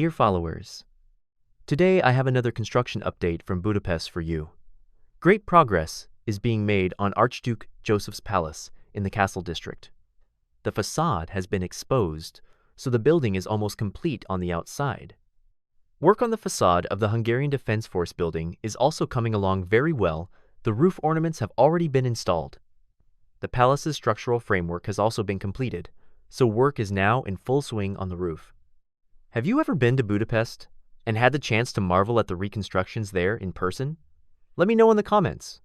Dear followers, today I have another construction update from Budapest for you. Great progress is being made on Archduke Joseph's Palace in the Castle District. The facade has been exposed, so the building is almost complete on the outside. Work on the facade of the Hungarian Defense Force building is also coming along very well. The roof ornaments have already been installed. The palace's structural framework has also been completed, so work is now in full swing on the roof. Have you ever been to Budapest and had the chance to marvel at the reconstructions there in person? Let me know in the comments.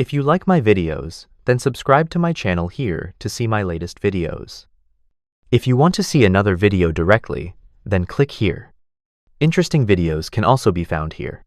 If you like my videos, then subscribe to my channel here to see my latest videos. If you want to see another video directly, then click here. Interesting videos can also be found here.